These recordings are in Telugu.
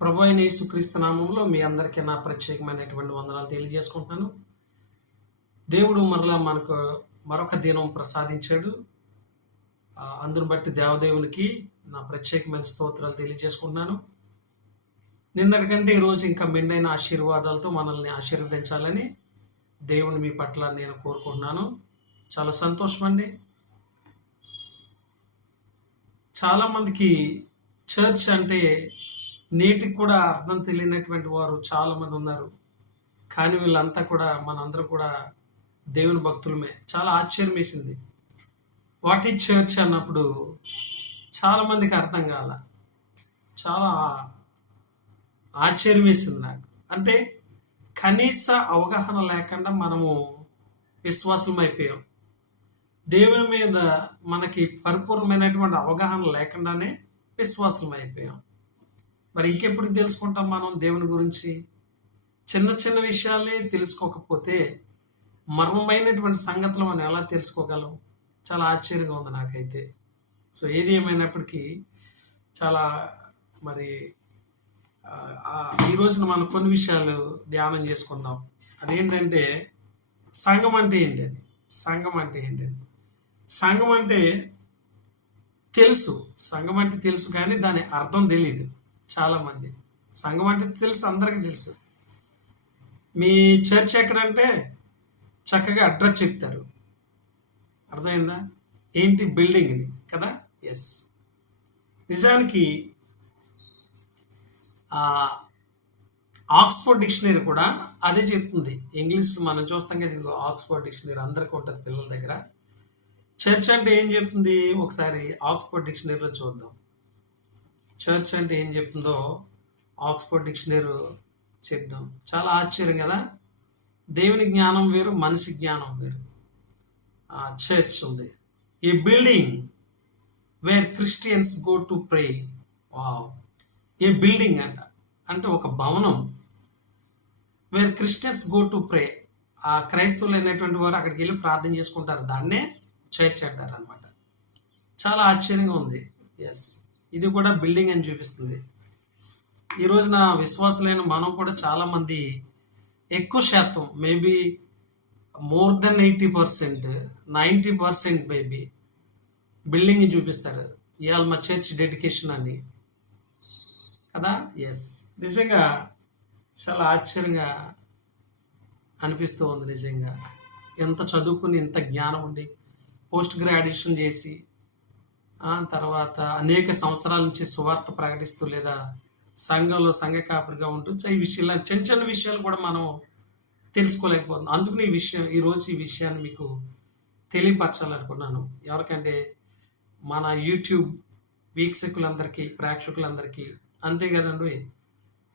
ప్రభు అయిన యేసుక్రీస్తు నామంలో మీ అందరికీ నా ప్రత్యేకమైనటువంటి వందనాలు తెలియజేసుకుంటున్నాను. దేవుడు మరలా మనకు మరొక దినం ప్రసాదించాడు. అందును బట్టి దేవదేవునికి నా ప్రత్యేకమైన స్తోత్రాలు తెలియజేసుకుంటున్నాను. నిన్నటి కంటే ఈరోజు ఇంకా మెండైన ఆశీర్వాదాలతో మనల్ని ఆశీర్వదించాలని దేవుని మీ పట్ల నేను కోరుకుంటున్నాను. చాలా సంతోషం అండి. చాలామందికి చర్చ్ అంటే నేటికి కూడా అర్థం తెలియనటువంటి వారు చాలామంది ఉన్నారు. కానీ వీళ్ళంతా కూడా మనందరూ కూడా దేవుని భక్తులమే. చాలా ఆశ్చర్యం వేసింది. వాట్ ఈజ్ చర్చ్ అన్నప్పుడు చాలామందికి అర్థం కాల. చాలా ఆశ్చర్యం వేసింది నాకు. అంటే కనీస అవగాహన లేకుండా మనము విశ్వాసం అయిపోయాం. దేవుని మీద మనకి పరిపూర్ణమైనటువంటి అవగాహన లేకుండానే విశ్వాసం అయిపోయాం. మరి ఇంకెప్పుడు తెలుసుకుంటాం మనం దేవుని గురించి? చిన్న చిన్న విషయాలే తెలుసుకోకపోతే మర్మమైనటువంటి సంగతులు మనం ఎలా తెలుసుకోగలం? చాలా ఆశ్చర్యంగా ఉంది నాకైతే. సో ఏది ఏమైనప్పటికీ చాలా మరి ఈ రోజున మనం కొన్ని విషయాలు ధ్యానం చేసుకుందాం. అదేంటంటే సంఘం అంటే ఏంటండి? సంఘం అంటే ఏంటండి? సంఘం అంటే తెలుసు కానీ దాని అర్థం తెలియదు చాలామంది. సంఘం అంటే తెలుసు, అందరికీ తెలుసు. మీ చర్చ్ ఎక్కడంటే చక్కగా అడ్రస్ చెప్తారు. అర్థమైందా? ఏంటి? బిల్డింగ్ని కదా. ఎస్, నిజానికి ఆక్స్ఫర్డ్ డిక్షనరీ కూడా అదే చెప్తుంది. ఇంగ్లీష్ మనం చూస్తాం కదా, ఇది ఆక్స్ఫర్డ్ డిక్షనరీ అందరికీ ఉంటుంది పిల్లల దగ్గర. చర్చ్ అంటే ఏం చెప్తుంది ఒకసారి ఆక్స్ఫర్డ్ డిక్షనరీలో చూద్దాం. చర్చ్ అంటే ఏం చెప్తుందో ఆక్స్ఫర్డ్ డిక్షనరీ చెప్దాం. చాలా ఆశ్చర్యం కదా. దేవుని జ్ఞానం వేరు, మనిషి జ్ఞానం వేరు. చర్చ్ ఉంది, a building where Christians go to pray. Wow, a building అంటే ఒక భవనం. Where Christians go to pray, ఆ క్రైస్తవులు అయినటువంటి వారు అక్కడికి వెళ్ళి ప్రార్థన చేసుకుంటారు. దాన్నే చర్చ్ అంటారు అనమాట. చాలా ఆశ్చర్యంగా ఉంది. ఎస్, ఇది కూడా బిల్డింగ్ అని చూపిస్తుంది. ఈ రోజున విశ్వాసులైన మనం కూడా చాలామంది ఎక్కువ శాతం, maybe more than 80%, 90% maybe building చూపిస్తారు. ఇవాళ మా చర్చ్ డెడికేషన్ అని కదా. ఎస్, నిజంగా చాలా ఆశ్చర్యంగా అనిపిస్తూ ఉంది. నిజంగా ఎంత చదువుకుని, ఎంత జ్ఞానం ఉండి, పోస్ట్ గ్రాడ్యుయేషన్ చేసి తర్వాత అనేక సంవత్సరాల నుంచి సువార్త ప్రకటిస్తూ లేదా సంఘంలో సంఘ కాపురిగా ఉంటూ ఈ విషయాలు, చిన్న చిన్న విషయాలు కూడా మనం తెలుసుకోలేకపోతున్నాం. అందుకని ఈరోజు ఈ విషయాన్ని మీకు తెలియపరచాలనుకున్నాను. ఎవరికంటే మన యూట్యూబ్ వీక్షకులందరికీ, ప్రేక్షకులందరికీ, అంతే కదండి,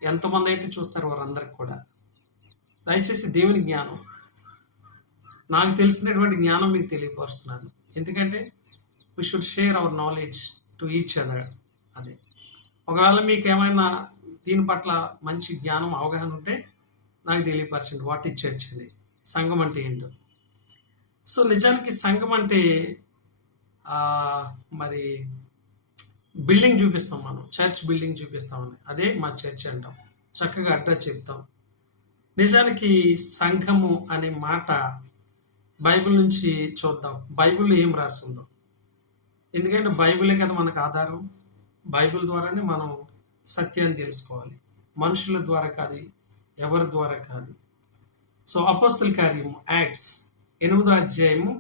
ఎంతమంది అయితే చూస్తారు వారందరికీ కూడా దయచేసి దేవుని జ్ఞానం, నాకు తెలిసినటువంటి జ్ఞానం మీకు తెలియపరుస్తున్నాను. ఎందుకంటే we should share our knowledge to each other. అదే, ఒకవేళ మీకు ఏమైనా దీని పట్ల మంచి జ్ఞానం, అవగాహన ఉంటే నాకు తెలియపరచండి. వాట్ ఈజ్ చర్చ్ అని, సంఘం అంటే ఏంటో. సో నిజానికి సంఘం అంటే మరి బిల్డింగ్ చూపిస్తాం మనం, చర్చ్ బిల్డింగ్ చూపిస్తామని, అదే మా చర్చ్ అంటాం. చక్కగా అడ్రస్ చెప్తాం. నిజానికి సంఘము అనే మాట బైబిల్ నుంచి చూద్దాం. బైబిల్లో ఏం రాస్తుందో, ఎందుకంటే బైబిలే కదా మనకు ఆధారం. బైబిల్ ద్వారానే మనం సత్యాన్ని తెలుసుకోవాలి, మనుషుల ద్వారా కాదు, ఎవరి ద్వారా కాదు. సో అపోస్తల కార్యము యాక్ట్స్ 8వ అధ్యాయము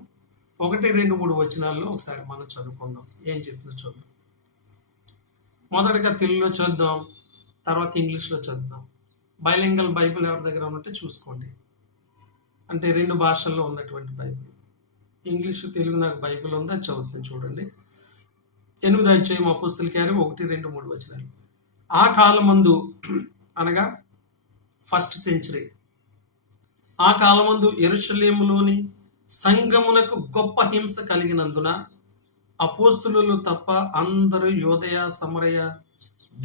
1, 2, 3 వచనాల్లో ఒకసారి మనం చదువుకుందాం. ఏం చెప్తుందో చూద్దాం. మొదటగా తెలుగులో చూద్దాం, తర్వాత ఇంగ్లీష్లో చదువుదాం. బైలింగల్ బైబిల్ ఎవరి దగ్గర ఉన్నట్టే చూసుకోండి, అంటే 2 భాషల్లో ఉన్నటువంటి బైబిల్. ఇంగ్లీషు, తెలుగు నాకు బైబిల్ ఉంది, అది చదువుతుంది చూడండి. 8వ అధ్యాయం అపోస్తల కార్యం 1, 2, 3 వచనాలు. ఆ కాలమందు అనగా ఫస్ట్ సెంచరీ, ఆ కాలమందు యెరూషలేములోని సంఘమునకు గొప్ప హింస కలిగినందున అపోస్తులు తప్ప అందరూ యూదయ సమరయ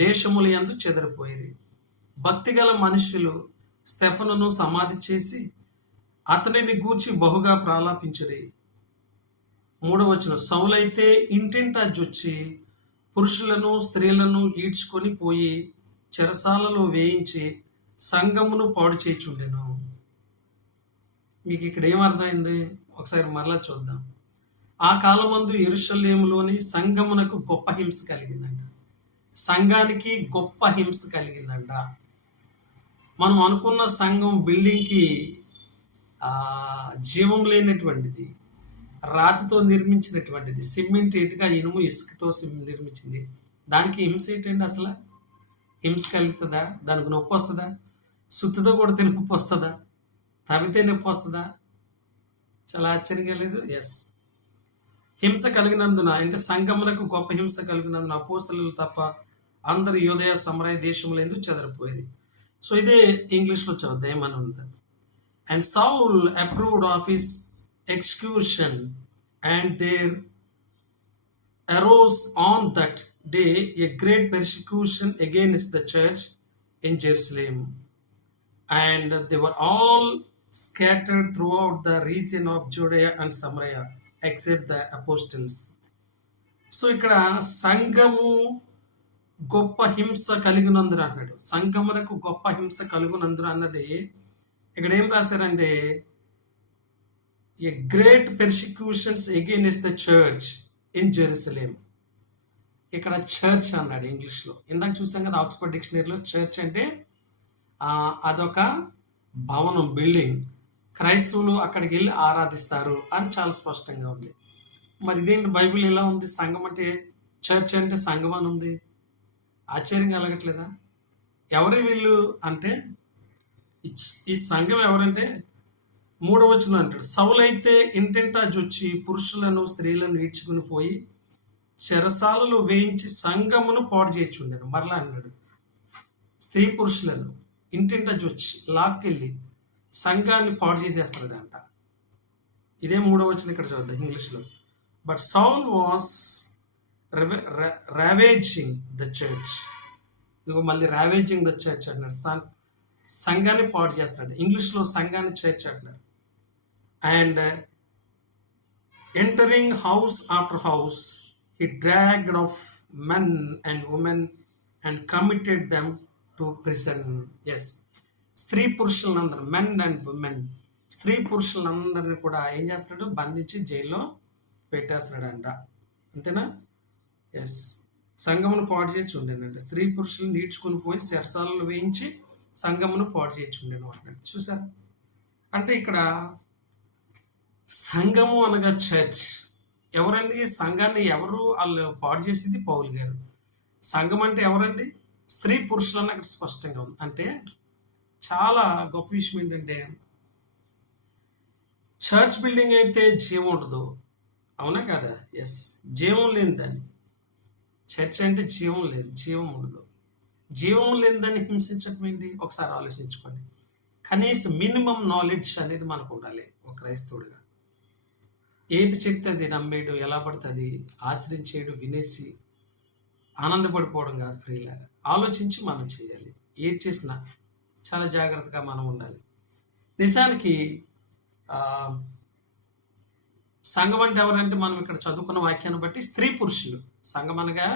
దేశముల యందు చెదరిపోయిరి. భక్తిగల మనుషులు స్టెఫనును సమాధి చేసి అతనిని గూర్చి బహుగా ప్రాలాపించిరి. 3వ వచనం, సౌలైతే ఇంటింటా జొచ్చి పురుషులను స్త్రీలను ఈడ్చుకొని పోయి చెరసాలలో వేయించి సంఘమును పాడు చేయుచుండెను. మీకు ఇక్కడ ఏమర్థమైంది? ఒకసారి మరలా చూద్దాం. ఆ కాలమందు యెరూషలేములోని సంఘమునకు గొప్ప హింస కలిగిందంట. సంఘానికి గొప్ప హింస కలిగిందంట. మనం అనుకున్న సంఘం బిల్డింగ్కి జీవం లేనటువంటిది, రాతితో నిర్మించినటువంటిది, సిమెంట్, ఇటుక, ఇనుము, ఇసుకతో నిర్మించింది. దానికి హింస ఏంటండి? అసలు హింస కలుగుతుందా? దానికి నొప్పి వస్తుందా? సుత్తితో కొడితే నొప్పి వస్తుందా? తవ్వితే నొప్పి వస్తుందా? చాలా ఆశ్చర్యంగా లేదు? ఎస్, హింస కలిగినందున, అంటే సంఘమునకు గొప్ప హింస కలిగినందున అపోస్తలులు తప్ప అందరు యూదయ సమరయ దేశములందు చెదరిపోయారు. సో ఇదే ఇంగ్లీష్లో చదువుతాం ఏమని ఉంది. And Saul approved of his execution and there arose on that day a great persecution against the church in Jerusalem, and they were all scattered throughout the region of Judea and Samaria except the apostles. So ఇక్కడ సంఘము గొప్ప హింస కలిగినందున అన్నాడు. సంఘమునకు గొప్ప హింస కలుగునందున అన్నది ఇక్కడ ఏం రాశారంటే a great పెర్సిక్యూషన్స్ against the church in Jerusalem. ఇక్కడ చర్చ్ అన్నాడు ఇంగ్లీష్లో. ఇందాక చూసాం కదా ఆక్స్ఫర్డ్ డిక్షనరీలో చర్చ్ అంటే అదొక భవనం, బిల్డింగ్, క్రైస్తవులు అక్కడికి వెళ్ళి ఆరాధిస్తారు అని చాలా స్పష్టంగా ఉంది. మరి ఇదేంటి బైబిల్ ఎలా ఉంది? సంఘం అంటే చర్చ్ అంటే సంఘం అని ఉంది. ఆశ్చర్యం కలగట్లేదా? ఎవరు వీళ్ళు అంటే ఈ సంఘం ఎవరంటే 3వ వచనం అంటాడు, సౌలైతే ఇంటింటా జొచ్చి పురుషులను స్త్రీలను ఈడ్చుకుని పోయి చెరసాలలో వేయించి సంఘమును పాడు చేయించుండాను. మరలా అన్నాడు, స్త్రీ పురుషులను ఇంటింటా జొచ్చి లాక్కెళ్ళి సంఘాన్ని పాడు చేసేస్తాడంట. ఇదే 3వ వచనం ఇక్కడ చూద్దాం ఇంగ్లీష్లో. But Saul was ravaging the church. ఇదిగో మళ్ళీ రావేజింగ్ ద చర్చ్ అన్నాడు. సంఘాన్ని పాడు చేస్తాడు. ఇంగ్లీష్లో సంఘాన్ని చర్చ్ అంటున్నారు. And entering house after house he dragged off men and women and committed them to prison. Yes, స్త్రీ పురుషులందరూ, మెన్ అండ్ ఉమెన్, స్త్రీ పురుషులందరినీ కూడా ఏం చేస్తున్నాడు? బంధించి జైల్లో పెట్టేస్తున్నాడంట. అంతేనా? ఎస్, సంఘమును పాడు చేసి ఉండేనంటే స్త్రీ పురుషులను నీడ్చుకుని పోయి చెరసాలలో వేయించి సంఘమును పాడు చేసి ఉండేను అన్నాడు. చూసారు? అంటే ఇక్కడ సంఘము అనగా చర్చ్. ఎవరండి సంఘాన్ని? ఎవరు వాళ్ళు పాడు చేసింది? పౌలు గారు. సంఘం అంటే ఎవరండి? స్త్రీ పురుషులని అక్కడ స్పష్టంగా ఉంది. అంటే చాలా గొప్ప విషయం ఏంటంటే చర్చ్ బిల్డింగ్ అయితే జీవం ఉండదు, అవునా కదా? ఎస్, జీవం లేని దాన్ని చర్చ్ అంటే జీవం లేదు, జీవం ఉండదు. జీవం లేని దాన్ని హింసించడం ఏంటి? ఒకసారి ఆలోచించుకోండి. కనీసం మినిమం నాలెడ్జ్ అనేది మనకు ఉండాలి ఒక క్రైస్తవుడిగా. ఏది చెప్తే అది నమ్మేయడం, ఎలా పడుతుంది ఆచరించేయడం, వినేసి ఆనందపడిపోవడం కాదు ప్రియులారా. ఆలోచించి మనం చేయాలి. ఏది చేసినా చాలా జాగ్రత్తగా మనం ఉండాలి. నిజానికి సంఘం అంటే ఎవరంటే మనం ఇక్కడ చదువుకున్న వాక్యాన్ని బట్టి స్త్రీ పురుషులు. సంఘం అనగా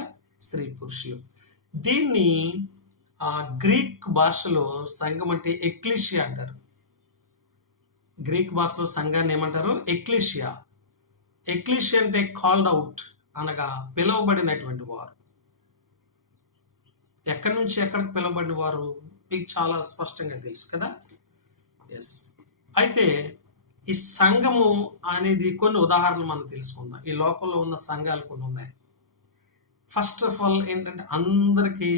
స్త్రీ పురుషులు. దీన్ని గ్రీక్ భాషలో సంఘం అంటే ఎక్లీషియా అంటారు. గ్రీక్ భాషలో సంఘాన్ని ఏమంటారు? ఎక్లీషియా. ఎక్లీషియా అంటే కాల్డ్ అవుట్ అనగా పిలువబడినటువంటి వారు. ఎక్కడి నుంచి ఎక్కడికి పిలువబడిన వారు మీకు చాలా స్పష్టంగా తెలుసు కదా? ఎస్. అయితే ఈ సంఘము అనేది కొన్ని ఉదాహరణలు మనం తెలుసుకుందాం. ఈ లోకంలో ఉన్న సంఘాలు కొన్ని ఉన్నాయి. ఫస్ట్ ఆఫ్ ఆల్ ఏంటంటే అందరికీ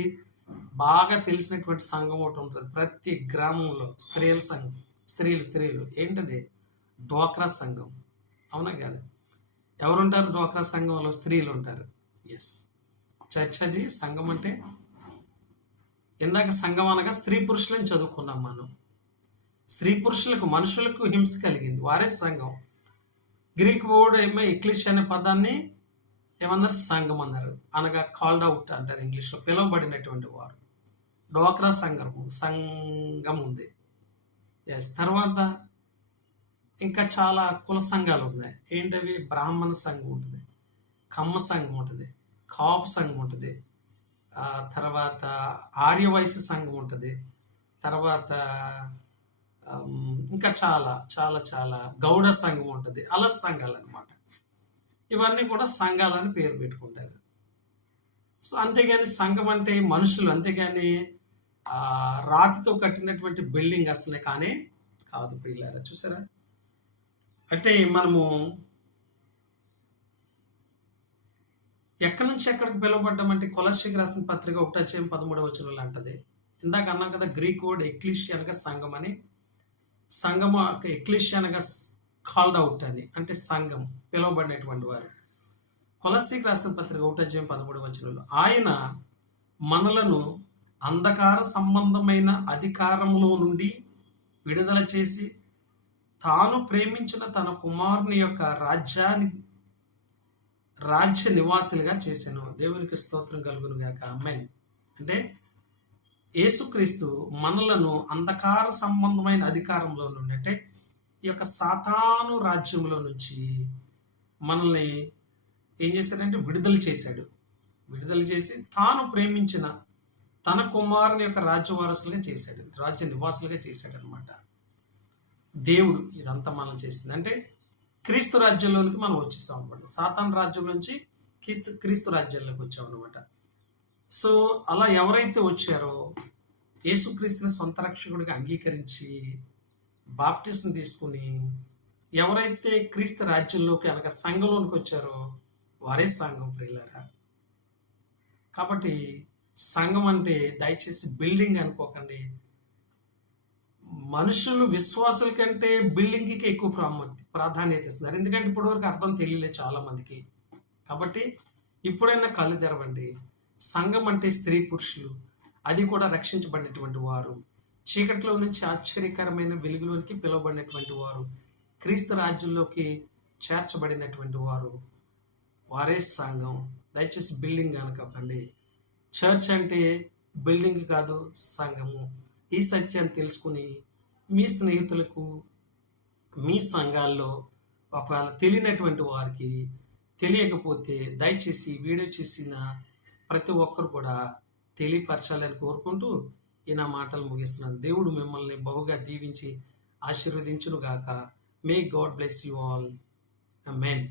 బాగా తెలిసినటువంటి సంఘం ఒకటి ఉంటుంది ప్రతి గ్రామంలో. స్త్రీల సంఘం. స్త్రీలు ఏంటది? డ్వాక్రా సంఘం, అవునా కదా? ఎవరుంటారు డ్వాక్రా సంఘంలో? స్త్రీలు ఉంటారు. ఎస్, చర్చ్ అది సంఘం అంటే. ఇందాక సంఘం అనగా స్త్రీ పురుషులని చదువుకున్నాం మనం. స్త్రీ పురుషులకు, మనుషులకు హింస కలిగింది, వారే సంఘం. గ్రీక్ వర్డ్ ఏమో ఎక్లీషియా అనే పదాన్ని ఏమన్నారు? సంఘం అన్నారు. అనగా కాల్డ్ అవుట్ అంటారు ఇంగ్లీష్లో, పిలువబడినటువంటి వారు. డ్వాక్రా సంఘం ఉంది. ఎస్. తర్వాత ఇంకా చాలా కుల సంఘాలు ఉన్నాయి. ఏంటవి? బ్రాహ్మణ సంఘం ఉంటుంది, కమ్మ సంఘం ఉంటుంది, కాపు సంఘం ఉంటుంది, తర్వాత ఆర్యవైశ్య సంఘం ఉంటుంది. తర్వాత ఇంకా చాలా చాలా చాలా గౌడ సంఘం ఉంటుంది. అలా సంఘాలు అనమాట. ఇవన్నీ కూడా సంఘాలని పేరు పెట్టుకుంటారు. సో అంతేగాని సంఘం అంటే మనుషులు, అంతేగాని రాతితో కట్టినటువంటి బిల్డింగ్ అసలే కానీ కాదు ప్రియులారా. చూసారా? అంటే మనము ఎక్కడి నుంచి ఎక్కడికి పిలువబడ్డామంటే కొలస్సీకి రాసిన పత్రిక 1:13 అంటది. ఇందాక అన్నాం కదా, గ్రీక్ వర్డ్ ఎక్లీషియా అనగా సంఘం అని. సంఘము ఎక్లీషియా అనగా కాల్డ్ అవుట్ అని, అంటే సంఘం, పిలువబడినటువంటి వారు. కొలస్సీకి రాసిన పత్రిక 1:13 ఆయన మనలను అంధకార సంబంధమైన అధికారంలో నుండి విడుదల చేసి తాను ప్రేమించిన తన కుమారుని యొక్క రాజ్య నివాసులుగా చేశాను. దేవునికి స్తోత్రం కలుగును గాక. ఆమేన్. అంటే యేసుక్రీస్తు మనలను అంధకార సంబంధమైన అధికారంలో నుండి, అంటే ఈ యొక్క సాతాను రాజ్యంలో నుంచి మనల్ని ఏం చేశాడంటే విడుదల చేశాడు. విడుదల చేసి తాను ప్రేమించిన తన కుమారుని యొక్క రాజ్య వారసులుగా చేశాడు, రాజ్య నివాసులుగా చేశాడు అనమాట. దేవుడు ఇదంతా మనం చేసింది. అంటే క్రీస్తు రాజ్యంలోనికి మనం వచ్చేసాం అనమాట. సాతాను రాజ్యం నుంచి క్రీస్తు రాజ్యంలోకి వచ్చాం అనమాట. సో అలా ఎవరైతే వచ్చారో, యేసుక్రీస్తుని సొంత రక్షకుడిగా అంగీకరించి బాప్టిజం తీసుకుని ఎవరైతే క్రీస్తు రాజ్యంలోకి అనగా సంఘంలోనికి వచ్చారో వారే సంఘం ప్రియులారా. కాబట్టి సంఘం అంటే దయచేసి బిల్డింగ్ అనుకోకండి. మనుషులు విశ్వాసుల కంటే బిల్డింగ్కి ఎక్కువ ప్రాధాన్యత ఇస్తున్నారు. ఎందుకంటే ఇప్పటివరకు అర్థం తెలియలేదు చాలా మందికి. కాబట్టి ఇప్పుడైనా కళ్ళు తెరవండి. సంఘం అంటే స్త్రీ పురుషులు, అది కూడా రక్షించబడినటువంటి వారు, చీకట్లో నుంచి ఆశ్చర్యకరమైన వెలుగులోనికి పిలువబడినటువంటి వారు, క్రీస్తు రాజ్యంలోకి చేర్చబడినటువంటి వారు, వారే సంఘం. దయచేసి బిల్డింగ్ అనుకోకండి. చర్చ్ అంటే బిల్డింగ్ కాదు, సంఘము. ఈ సత్యాన్ని తెలుసుకుని మీ స్నేహితులకు, మీ సంఘాల్లో ఒకవేళ తెలియనటువంటి వారికి, తెలియకపోతే దయచేసి వీడియో చేసిన ప్రతి ఒక్కరు కూడా తెలియపరచాలని కోరుకుంటూ ఈ నా మాటలు ముగిస్తున్నాను. దేవుడు మిమ్మల్ని బహుగా దీవించి ఆశీర్వదించును గాక. May God bless you all. Amen.